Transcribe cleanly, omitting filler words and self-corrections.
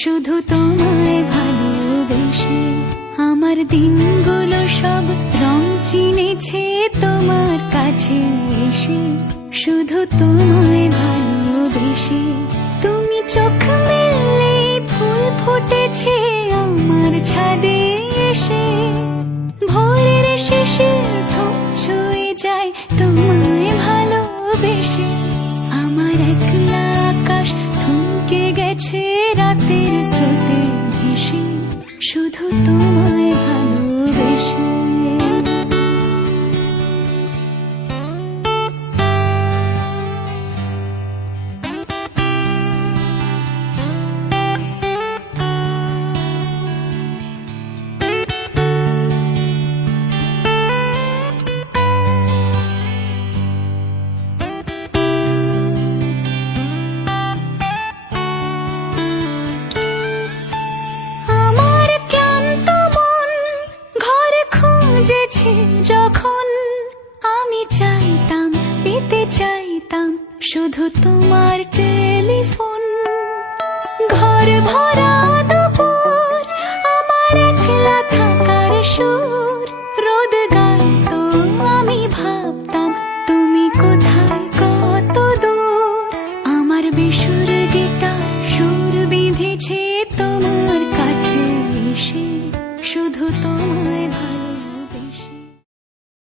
শুধু তোমায় ভালোবেসে আমার দিনগুলো সব রং চিনেছে তোমার কাছে এসে। শুধু তোমায় ভালোবেসে তুমি চোখ মেললে ফুল ফুটেছে আমার ছাদে এসে। ভোরের শেষের ঠোঁট ছুঁয়ে যায় তোমায় ভালোবেসে। আমার একলা আকাশ থমকে গেছে রাতের স্রোতে ভেসে, শুধু তোমায় ভালোবেসে। যখন আমি চাইতাম পেতে চাইতাম শুধু তোমার টেলিফোন। ঘর ভরা দুপুর আমার একলা থাকার সুর রোদ গাইতো, আমি ভাবতাম তুমি কোথায় কত দূর। আমার বেসুর গিটার সুর বিঁধেছে তোমার কাছে এসে, শুধু তোমার